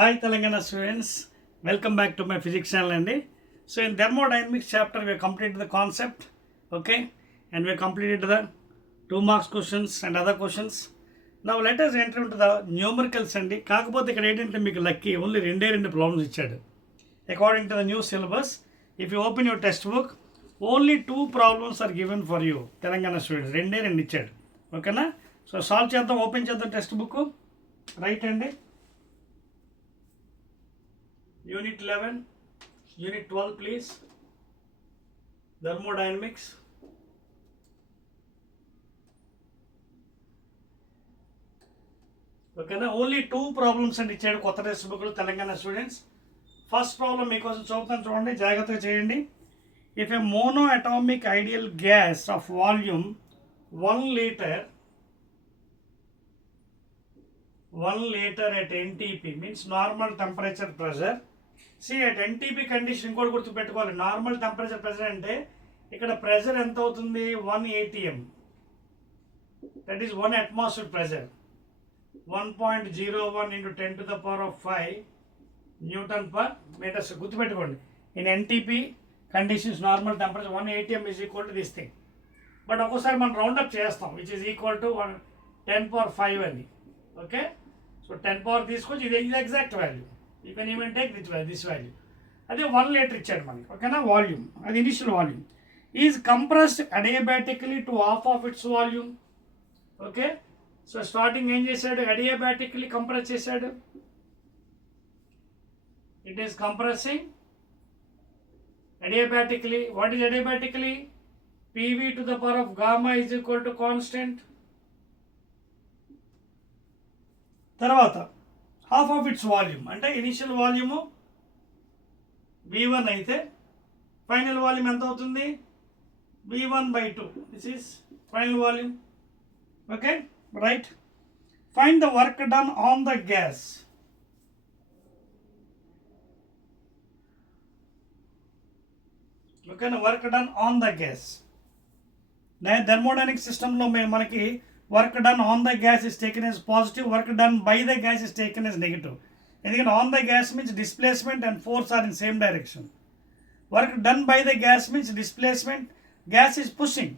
Hi Telangana students, welcome back to my physics channel అండి. So in thermodynamics chapter we have completed the concept, okay, and we have completed the 2 marks questions and other questions. Now let us enter into the numericals అండి. కాకపోతే ఇక్కడ ఏంటంటే మీకు lucky only రెండు ప్రాబ్లమ్స్ ఇచ్చాడు. According to the new syllabus, if you open your textbook, only 2 problems are given for you. Telangana స్టూడెంట్స్ రెండు ఇచ్చాడు, ఓకేనా. సో సాల్వ్ చేద్దాం, ఓపెన్ చేద్దాం టెక్స్ట్ బుక్, రైట్ అండి. Unit 11, Unit 12 please, Thermodynamics. ఓకేనా, ఓన్లీ 2 ప్రాబ్లమ్స్ అండి ఇచ్చాడు కొత్త టెక్స్ట్ బుక్లో తెలంగాణ స్టూడెంట్స్. ఫస్ట్ ప్రాబ్లం మీకోసం చూపుతాను, చూడండి, జాగ్రత్తగా చేయండి. If a mono atomic ideal gas off volume 1 liter at NTP means normal temperature pressure. See at NTP condition ఇంకోటి గుర్తుపెట్టుకోవాలి. నార్మల్ టెంపరేచర్ ప్రెషర్ అంటే ఇక్కడ ప్రెషర్ ఎంత అవుతుంది, 1 atm, దట్ ఈస్ 1 atmosphere ప్రెషర్, 1.01 into 10 to the power of 5 newton per metre. గుర్తుపెట్టుకోండి, in NTP conditions normal temperature 1 atm is equal to this thing. But ఒక్కోసారి మనం రౌండప్ చేస్తాం, which is equal to 10 power 5 అని, ఓకే. సో 10 power తీసుకొచ్చి ఇది exact value, you can even take this value. అదే 1 liter ఇచ్చాడు మనకి, ఓకేనా. వాల్యూమ్ అది initial volume is compressed adiabatically to half of its volume, okay. So starting ఏం చేశాడు, అడియాబాటికలీ కంప్రెస్ చేశాడు. It is compressing adiabatically. What is adiabatically? PV to the power of gamma is equal to constant. తర్వాత half of its volume అంటే initial volume V1 అయితే final volume ఎంత అవుతుంది, V1/2. This is final volume, okay, right. Find the work done on the gas. ఓకేనా, work done on the gas. Thermodynamic సిస్టంలో మనకి work done on the gas is taken as positive, work done by the gas is taken as negative. ఎందుకంటే on the gas means displacement and force are in same direction. Work done by the gas means displacement, gas is pushing,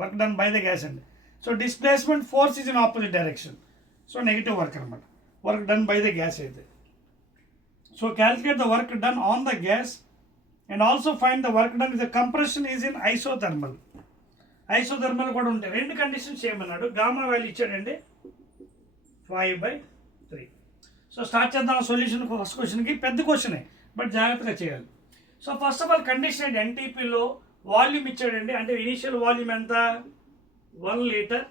work done by the gas అండి. So displacement, force is in opposite direction. So negative work అనమాట work done by the gas అయితే. So calculate the work done on the gas and also find the work done with the compression is in isothermal. Isothermal కూడా ఉంటాయి. 2 conditions చేయమన్నాడు. Gamma value ఇచ్చాడండి 5/3. So start చేద్దాం solution. First క్వశ్చన్కి పెద్ద క్వశ్చనే, బట్ జాగ్రత్తగా చేయాలి. So first of all condition ఏంటి, NTPలో వాల్యూమ్ ఇచ్చాడండి. అంటే ఇనిషియల్ వాల్యూమ్ ఎంత, 1 liter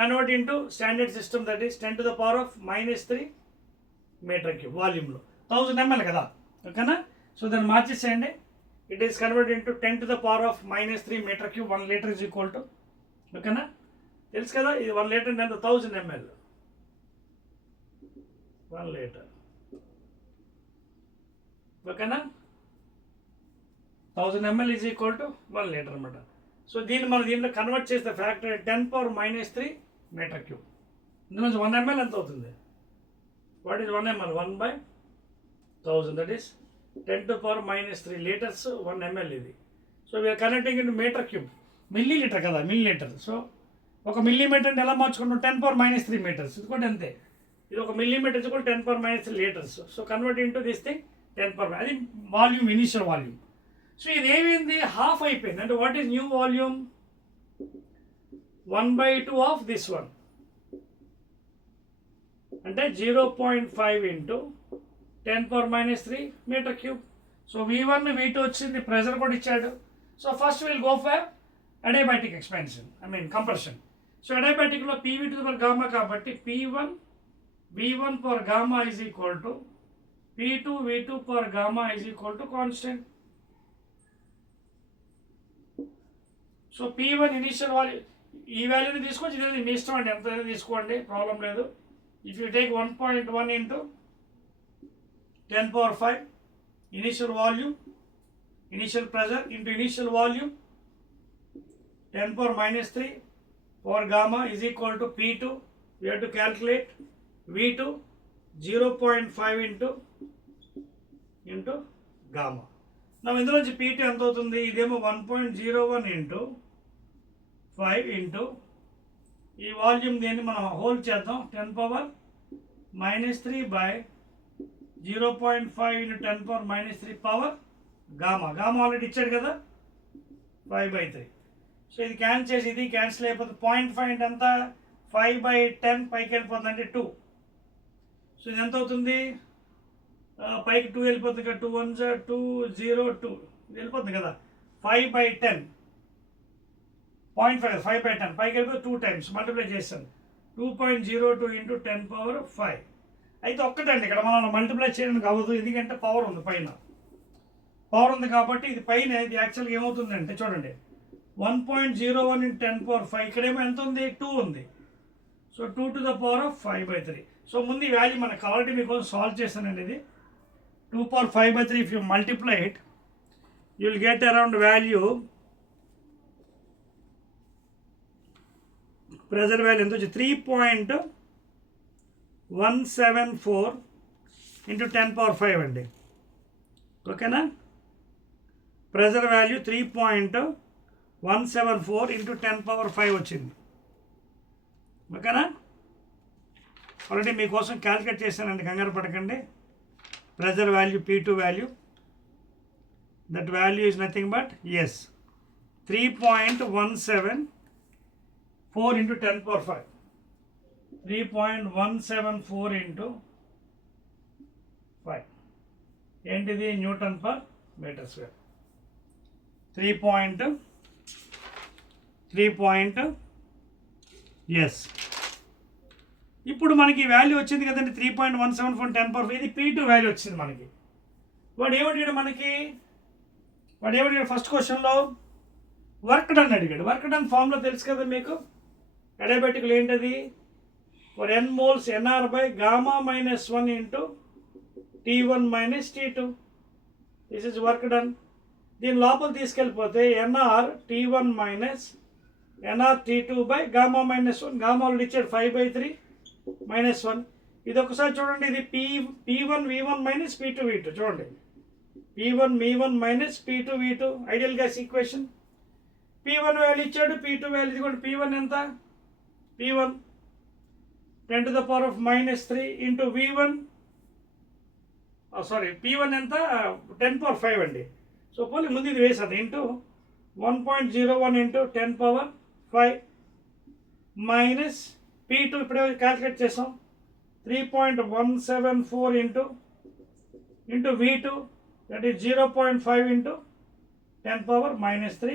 convert into standard system, that is 10 to the power of -3 metre cube. వాల్యూమ్లో 1000 ml కదా, ఓకేనా. సో దాన్ని మార్చేసేయండి. It is convert into 10 to the power of -3 metre cube. 1 liter is equal to, ఓకేనా, తెలుసు కదా, ఇది 1 liter అంటే 1000 ml. 1 liter, ఓకేనా. 1000 ml ఈజ్ ఈక్వల్ టు 1 liter అనమాట. సో మనం దీంట్లో కన్వర్ట్ చేస్తే ఫ్యాక్టర్ 10 power -3 మీటర్ క్యూబ్. ఇందులో 1 ml ఎంత అవుతుంది, what is 1 ml, 1/1000, that is 10 to the power -3 liters 1 ml ఇది. So we're connecting in metre cube, millilitre కదా, మిల్లీ లీటర్. సో 1 millimeter అంటే ఎలా మార్చుకుంటాం, 10 power -3 meters. ఇది కూడా అంతే, ఇది 1 millimeter కూడా 10 power -3 liters. So convert into this thing 10 power, అది వాల్యూమ్, ఇనిషియల్ వాల్యూమ్. సో ఇది ఏమైంది, హాఫ్ అయిపోయింది. అంటే what is new volume, 1/2 of this one, అంటే 0.5 into 10 power -3 metre cube. So V1 V2 వచ్చింది, ప్రెషర్ కూడా ఇచ్చాడు. So first will go for adiabatic expansion, compression. So అడియాబాటిక్లో PV to the power gamma కాబట్టి P1 V1 per gamma is equal to P2 V2 per gamma is equal to constant. So P1 initial value, ఈ వాల్యూని తీసుకొచ్చి ఇది మీ ఇష్టం అండి, ఎంత తీసుకోండి, ప్రాబ్లం లేదు. ఇఫ్ యూ టేక్ 1.1 ఇంటూ 10 power 5 initial volume, initial pressure into initial volume, 10 power -3 for gamma is equal to P2. We have to calculate V2 0.5 into gamma. నా ఇందులోంచి పీటీ ఎంత అవుతుంది? ఇదేమో 1.01 ఇంటూ 5 ఇంటూ ఈ వాల్యూమ్ దీన్ని మనం హోల్డ్ చేద్దాం 10⁻³ బై 0.5 ఇంటూ 10⁻³ పవర్ గామా. గామా ఆల్రెడీ ఇచ్చాడు కదా 5/3. సో ఇది క్యాన్సిల్ చేసి ఇది క్యాన్సిల్ అయిపోతుంది. 0.5 అంటే ఎంత? 5/10 పైకి వెళ్ళిపోతుంది అంటే 2. సో ఇది ఎంత అవుతుంది? పైకి 2 వెళ్ళిపోతుంది కదా. 2 1 2 0 2 ఇది వెళ్ళిపోతుంది కదా. 5/10 0.5 5/10 పైకి వెళ్ళిపోతే 2 టైమ్స్ మల్టిప్లై చేస్తాను. 2.02 ఇంటూ 10⁻5. అయితే ఒక్కటండి ఇక్కడ మనం మల్టిప్లై చేయడానికి అవ్వదు, ఎందుకంటే పవర్ ఉంది పైన. పవర్ ఉంది కాబట్టి ఇది పైన ఇది యాక్చువల్గా ఏమవుతుందంటే చూడండి 1.01 ఇంటూ 10⁻5. ఇక్కడేమో ఎంత ఉంది? 2 ఉంది. సో 2⁵5/3. సో ముందు ఈ వాల్యూ మనకు ఆల్రెడీ మీకోసం సాల్వ్ చేస్తానండి. ఇది 2⁵5/3 if you multiply it you will get around value. Pressure value ఎంత వచ్చి 3.174 ఇంటూ 10⁻5 అండి. ఓకేనా? ప్రెజర్ వాల్యూ 3.174 ఇంటూ 10⁻5 వచ్చింది. ఓకేనా? ఆల్రెడీ మీకోసం క్యాలిక్యులేట్ చేశానండి, కంగారు పడకండి. Pressure value P2 value, that value is nothing but 3.174 into 10⁻5. 3.174 into 5 ఏంటిది? Newton per metre square. 3. ఇప్పుడు మనకి వాల్యూ వచ్చింది కదండి 3.174 10⁻5. ఇది P2 వాల్యూ వచ్చింది మనకి. వాడు ఏమడిగాడు మనకి? ఫస్ట్ క్వశ్చన్లో వర్క్ డన్ అడిగాడు. వర్క్ డన్ ఫార్ములా తెలుసు కదా మీకు. అడియాబెటిక్లో ఏంటది? For n moles nr by gamma -1 into T1 - T2. This is work done. దీని లోపల తీసుకెళ్ళిపోతే nr T1 nr T2 by gamma -1. Gamma already ఇచ్చాడు 5/3 -1. ఇది ఒకసారి చూడండి. ఇది P1 V1 P2 V2. చూడండి P1 V1 P2 V2 ideal gas equation. P1 value ఇచ్చాడు, P2 వాల్యూ. ఇది కూడా P1 ఎంత? P1 10⁻³ ఇంటూ V1 P1 ఎంత? 10⁻5 అండి. సో పోనీ ముందు ఇది వేసేది ఇంటూ 1.01 ఇంటూ 10⁻5 మైనస్ P2 ఇప్పుడే క్యాల్కులేట్ చేసాం 3.174 ఇంటూ V2 దట్ ఈస్ 0.5 ఇంటూ 10⁻³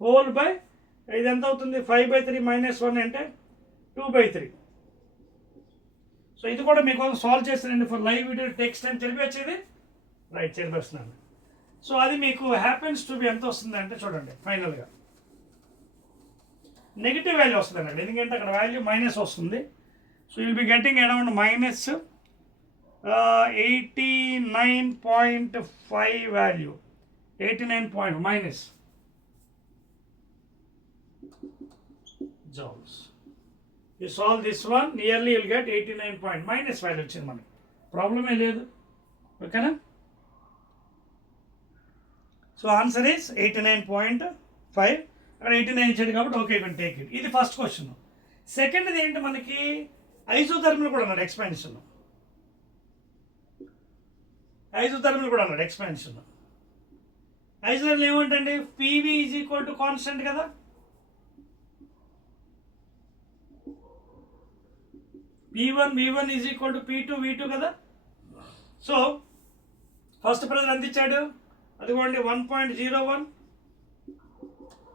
హోల్ బై ఇది ఎంత అవుతుంది? 5/3 -1 అంటే 2/3. సో ఇది కూడా మీకోసం సాల్వ్ చేస్తానండి. For live video text time తెలిపేది రైట్ తెలిపేస్తున్నాను. సో అది మీకు హ్యాపెన్స్ టు బి ఎంత వస్తుంది అంటే చూడండి ఫైనల్గా నెగిటివ్ వాల్యూ వస్తుంది అండి, ఎందుకంటే అక్కడ వాల్యూ మైనస్ వస్తుంది. So you'll be getting around -89.5 వాల్యూ 89 minus joules. You solve this one, nearly you'll get 89 minus value వచ్చింది మనకి. ప్రాబ్లమే లేదు. ఓకేనా? So answer is 89.5. అక్కడ 89 ఇచ్చాడు కాబట్టి okay you can take it. ఇది ఫస్ట్ క్వశ్చన్. సెకండ్ది ఏంటి మనకి? ఐసోథర్మల్ కూడా అన్నాడు ఎక్స్పాన్షన్. ఐసోథర్మల్ ఏమంటండి? PV is equal to constant కదా. P1 V1 is equal to P2 V2 కదా. సో ఫస్ట్ ప్రెజర్ ఎంత ఇచ్చాడు? అదిగోండి 1.01.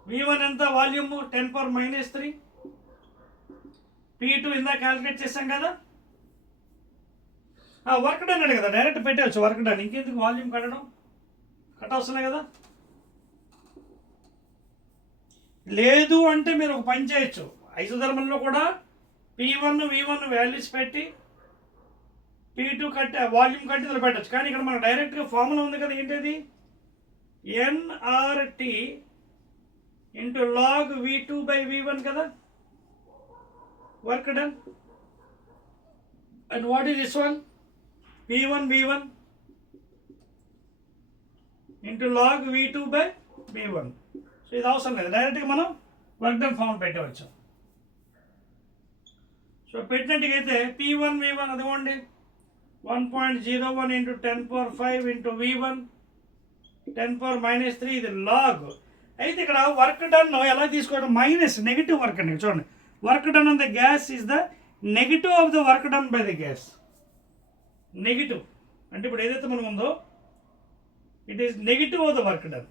V1 ఎంత? వాల్యూమ్ 10⁻³ P2 ఇందాక క్యాలిక్యులేట్ చేసాం కదా. వర్క్ డన్ అన్నాడు కదా, డైరెక్ట్ పెట్టవచ్చు వర్క్ డన్. ఇంకెందుకు వాల్యూమ్ కట్టవసలే కదా. లేదు అంటే మీరు ఒక పని చేయొచ్చు. ఐసోథర్మల్లో కూడా P1 V1 వాల్యూస్ పెట్టి P2 కట్టి వాల్యూమ్ కట్టి ఇందులో పెట్టచ్చు. కానీ ఇక్కడ మనకు డైరెక్ట్గా ఫార్ములా ఉంది కదా. ఏంటది? nRT into log V2 by V1 కదా. Work done. And what is this one? P1 V1 into log V2 by V1. So ఇది అవసరం లేదు, డైరెక్ట్గా మనం వర్క్ డన్ ఫార్మ్ పెట్టవచ్చు. సో పెట్టినట్టుగా అయితే P1 V1 అదిగోండి 1.01 ఇంటూ 10⁵ ఇంటూ V1 10⁻³ ఇది లాగ్. అయితే ఇక్కడ వర్క్ డన్ ఎలా తీసుకోవడం, మైనస్ నెగిటివ్ వర్క్ అండి. చూడండి, work done on the gas is the negative of the work done by the gas. Negative అంటే ఇప్పుడు ఏదైతే మనం ఉందో it is negative of the work done.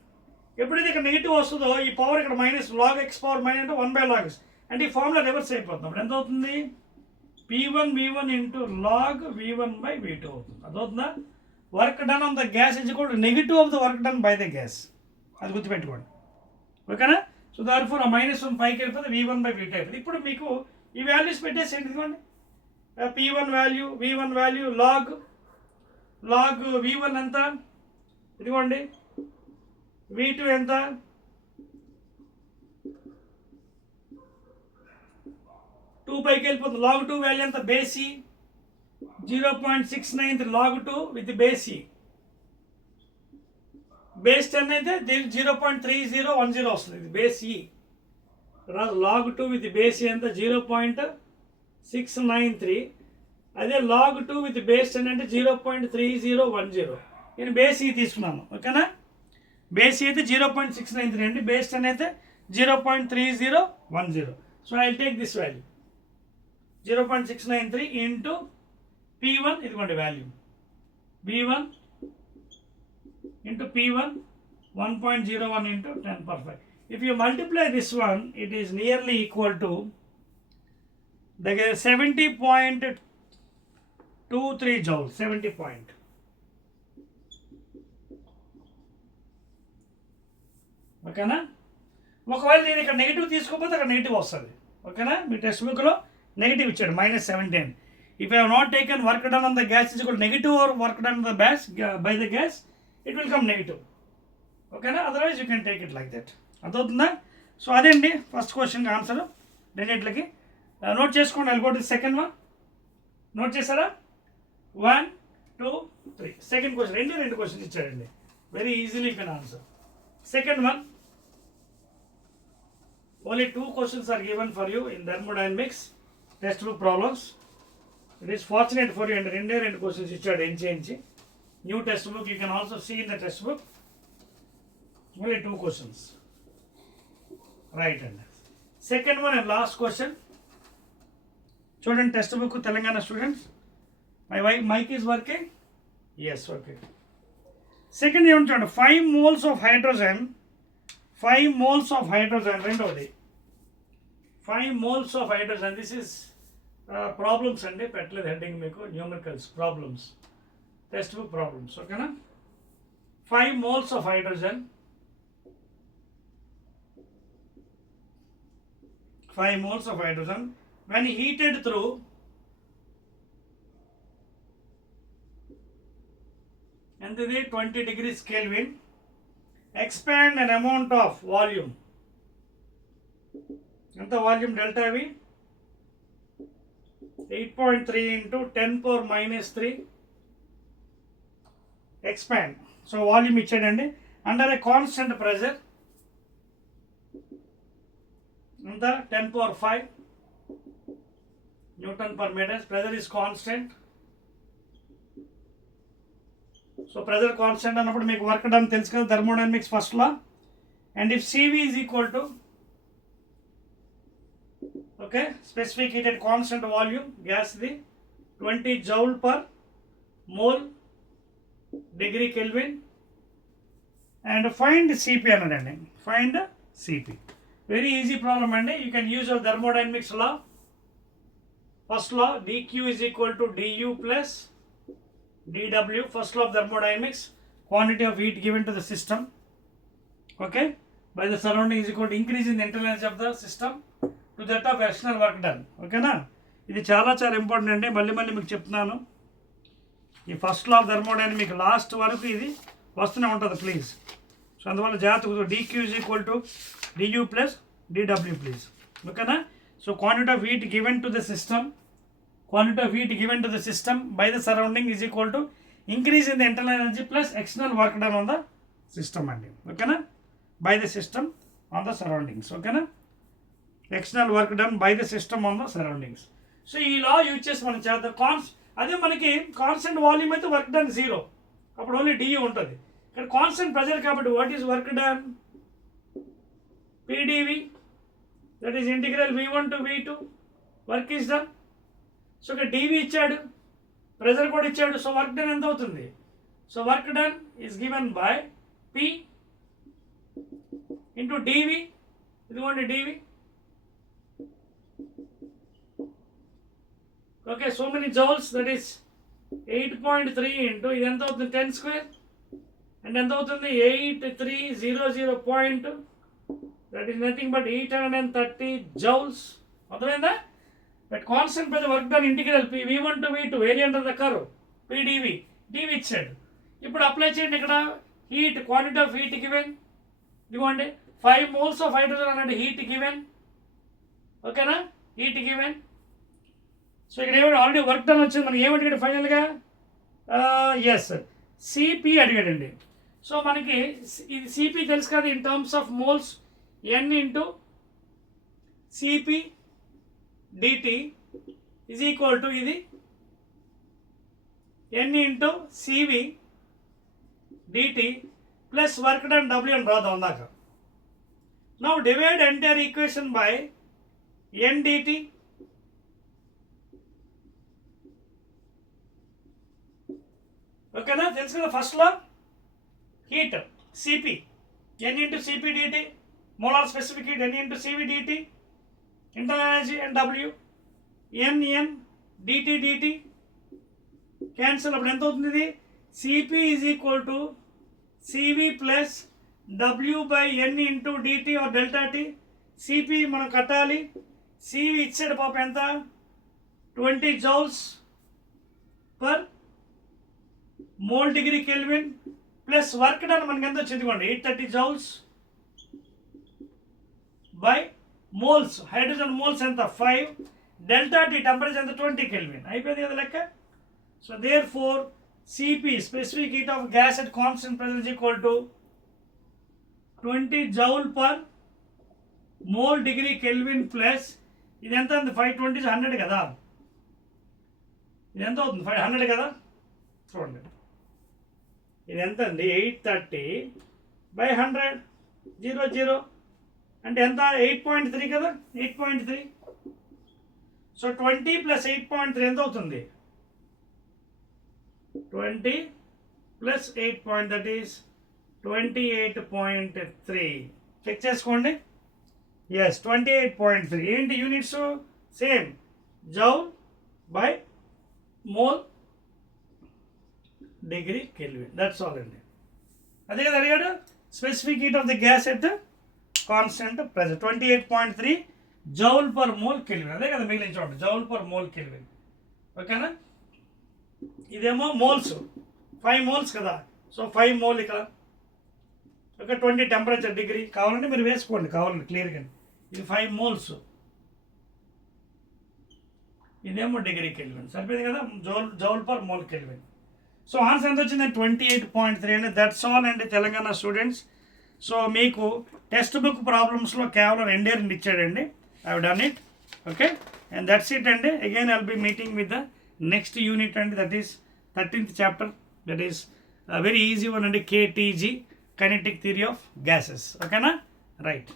ఎప్పుడైతే ఇక్కడ నెగిటివ్ వస్తుందో ఈ పవర్ ఇక్కడ minus log x power minus అంటే 1/log x అంటే ఈ ఫార్ములా రివర్స్ అయిపోతుంది. అప్పుడు ఎంత అవుతుంది, P1 V1 into log V1 by V2 అవుతుంది. అదవుతుందా? Work done on the gas is equal to negative of the work done by the gas. అది గుర్తుపెట్టుకోండి, ఓకేనా? సో దానిఫోర్ ఆ -1 పైకి వెళ్ళిపోతే V1 బై V2 అయిపోతుంది. ఇప్పుడు మీకు ఈ వాల్యూస్ పెట్టేసేయండి. ఇదిగోండి P1 value, V1 value, log V1 ఎంత, ఇదిగోండి V2 ఎంత, పైకి వెళ్ళిపోతుంది. log 2 వాల్యూ ఎంత, బేసి 0.69 log 2 విత్ బేసి. బేస్ 10 అయితే 0.3010 వస్తుంది, ఇది బేసి. log 2 విత్ బేసి ఎంత 0.693. అదే log 2 విత్ బేస్ 10 అంటే 0.3010. నేను బేసి తీసుకున్నాను, ఓకేనా? బేసి అయితే 0.693 అండి, బేస్ 10 అయితే 0.3010. So I will take this value 0.693 into P1, ఇదిగోండి వాల్యూ V1 ఇంటూ P1 1.01 ఇంటూ 10⁵. If you multiply this one, it is nearly equal to 70.23 joules. 70 point. ఓకేనా? ఒకవేళ నేను ఇక్కడ నెగిటివ్ తీసుకోకపోతే అక్కడ నెగిటివ్ వస్తుంది, ఓకేనా? మీ టెక్స్ట్ బుక్లో నెగిటివ్ ఇచ్చాడు -17. If I have not taken work done on the gas is equal to negative or work done on the gas by the gas, it will come negative. ఓకేనా? Otherwise you can take it like that. అర్థవుతుందా? So అదే అండి first క్వశ్చన్కి answer రెండింటికి. Note చేసుకోండి. I go to second one. Note చేశారా? 1 2 3. Second question, రెండు questions ఇచ్చాడండి. Very easily you can answer. Second one, only 2 questions are given for you in thermodynamics textbook problems. It is fortunate for you, and రెండు questions ఇచ్చాడు ఎంచి. New textbook you can also see in the textbook. Only 2 questions. Right and second one and last question. చూడండి textbook Telangana students. My mic is working? Yes, okay. Second ఏమని చూడండి, 5 moles of hydrogen. 5 moles of hydrogen, రెండవది 5 moles of hydrogen. This is problems అండి, పెట్టలేదు హెడ్డింగ్ మీకు, numericals problems, text book problems, ఓకేనా? 5 moles of hydrogen. 5 moles of hydrogen when heated through and the 20 degrees Kelvin expand an amount of volume. And the volume delta V 8.3 into 10⁻³ expand. So volume ichadandi under a constant pressure. And the 10⁵ Newton per meter. Pressure is constant. So pressure constant అన్నప్పుడు మీకు work done తెలుసు కదా, thermodynamics first law. And if CV is equal to, okay, specific heated constant volume gas the 20 joule per mole degree Kelvin. And find CP అన్నదండి, find CP. Very easy problem అండి. You can use your thermodynamics law. First law dQ is equal to du plus dW. First law of thermodynamics, quantity of heat given to the system, okay, by the surrounding is equal to increase in the internal energy of the system to that of external work done. ఓకేనా? ఇది చాలా ఇంపార్టెంట్ అండి. మళ్ళీ మీకు చెప్తున్నాను, ఈ first law of thermodynamic last వరకు ఇది వస్తూనే ఉంటుంది ప్లీజ్. సో అందువల్ల జాగ్రత్తగా dQ is equal to du plus dW please, ఓకేనా? So quantity of heat given to the system quantity of heat given to the system by the surrounding is equal to increase in the internal energy plus external work done on the system అండి. ఓకేనా, by the system on the surroundings. ఓకేనా, external work done by the system on the surroundings. So ఈ law use చేసి మనం చేద్దాం. అదే మనకి constant volume అయితే వర్క్ డన్ 0, అప్పుడు ఓన్లీ డియూ ఉంటుంది. ఇక్కడ కాన్స్టెంట్ ప్రెజర్ కాబట్టి what is work done, PdV, that is integral V1 to V2, work is done. So ఇక్కడ డివి ఇచ్చాడు, ప్రెజర్ కూడా ఇచ్చాడు, సో వర్క్ డన్ ఎంత అవుతుంది? So work done is given by P into dV, ఇదిగోండి dV. Okay, so many joules, that is 8.3 into ఇది ఎంత అవుతుంది 10 స్క్వేర్, అండ్ ఎంత అవుతుంది 8300 that is nothing but 830 joules. అర్థమైందా? But constant pressure work done integral V1 to V2 area under the curve PdV, dV ఇచ్చాడు. ఇప్పుడు apply చేయండి. ఇక్కడ heat, quantity of heat given, ఇదిగోండి 5 moles ఆఫ్ హైడ్రోజన్ అన్నట్టు heat given. ఓకేనా, heat given. So ఇక్కడ ఏమైనా ఆల్రెడీ వర్క్ డన్ వచ్చింది. మనకి ఏమడిగాడు ఫైనల్గా? ఎస్, సిపి అడిగాడండి. సో మనకి ఇది సిపి తెలుసు కదా, in terms of moles n into CP dT is equal to ఇది n into CV dT plus work done W అని రాద్దాం అందాక. Now divide entire equation by n dT. ఓకేనా, తెలుసు కదా. ఫస్ట్లో heat CP n into CP dT, molar specific heat n into CV dT, internal energy and W n dT dT cancel. అప్పుడు ఎంత అవుతుంది? ఇది CP is equal to CV plus W by N into DT R delta T. CP మనం కట్టాలి, CV ఇచ్చాడు పాప ఎంత 20 joules per mole degree kelvin plus work done మనకి ఎంత వచ్చింది? 830 joules by moles, hydrogen moles ఎంత 5, డెల్టా టీ టెంపరేచర్ ఎంత 20 కెల్విన్. అయిపోయింది కదా లెక్క. So therefore CP specific heat of gas at constant pressure is equal to 20 joule per mole degree kelvin plus ఇది ఎంత ఉంది 520 100 కదా, ఇది ఎంత అవుతుంది 500 కదా. చూడండి ఇది ఎంత అండి 830 బై 100 00 అంటే ఎంత 8.3 కదా, 8.3. సో 20 ప్లస్ 8.3 ఎంత అవుతుంది? 20 ప్లస్ 8 దట్ ఈస్ 28.3. చెక్ చేసుకోండి. ఎస్ 28.3. ఏంటి units? Same, joule by mole degree kelvin. That's all అండి. అదే కదా అడిగాడు, specific heat of the gas at constant pressure 28.3 joule per mole kelvin. అదే కదా మిగిలిన చూడండి, జౌల్ పర్ మోల్ కెల్విన్. ఓకేనా, ఇదేమో మోల్స్ 5 మోల్స్ కదా, సో 5 మోల్ ఇక్కడ. ఓకే, 20 టెంపరేచర్ డిగ్రీ కావాలంటే మీరు వేసుకోండి, కావాలంటే క్లియర్గా. ఇది 5 మోల్స్, ఇదేమో డిగ్రీ కెల్విన్. సరిపోయింది కదా, joule per mole Kelvin. So answer ఎంత వచ్చింది 28.3 అండి. దట్స్ ఆల్ అండి తెలంగాణ స్టూడెంట్స్. సో మీకు టెక్స్ట్ బుక్ ప్రాబ్లమ్స్లో కేవలం 2 ఇచ్చాడండి. I have done it. Okay, and that's it అండి. Again I will be meeting with the next unit అండి, that is 13th chapter. That is very easy one అండి, KTG, kinetic theory of gases. ఓకేనా, రైట్.